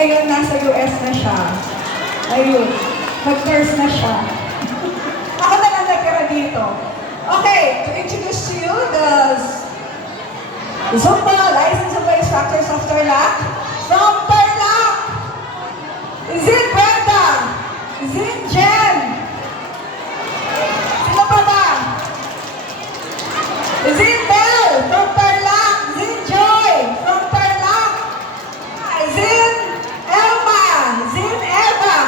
ngayon nasa US na siya. Ayun, nag-nurse na siya. Ako na lang nagkara dito. Okay, to introduce to you the Zumba License Zumba Instructors of Tarlac. From Tarlac, Zin Brenda, Zin Jen. Sino pa ba? Zin Bell from Tarlac, Zin Joy from Tarlac, Zin Elma, Zin Eva,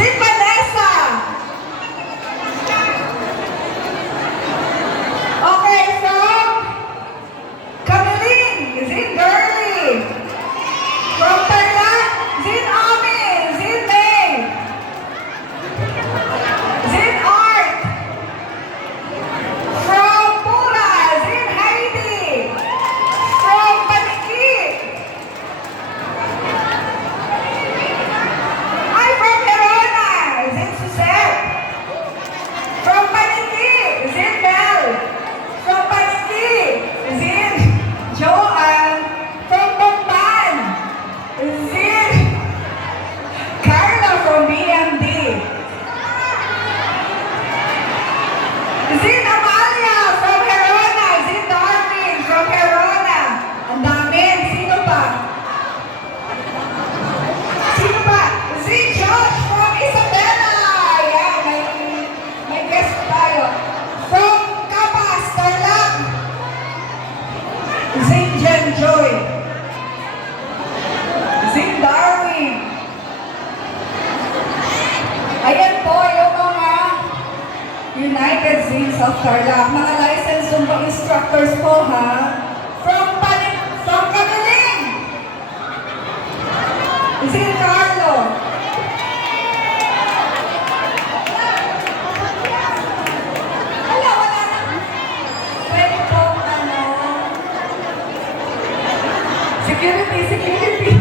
Zin Vanessa. Okay, from Camiling, Zin Girly. From Tarlac, Zin Ami, Zin May, Zin Art. From Pura, Zin Heidi. From Paniki. Ay, from Verona, Zin Suzette. From Paniki, Zin Mel. From Paniki, Zin Joanne. From Bamban, Zin Carla from BMD. Zin Amalia from Herona. Zin Darwin from Herona. Ang dami. Sino pa? Sino pa? Zin Josh from Isabela. Ayan, may guest tayo. From Capas, Tarlac. Zin Jen Joy. Zin Darwin. Ayan po yung mga United Zins of Tarlac. Mga licensed Zumba instructors po ha. From Camiling. Zin Carlo. Wala na. Pwede po, security.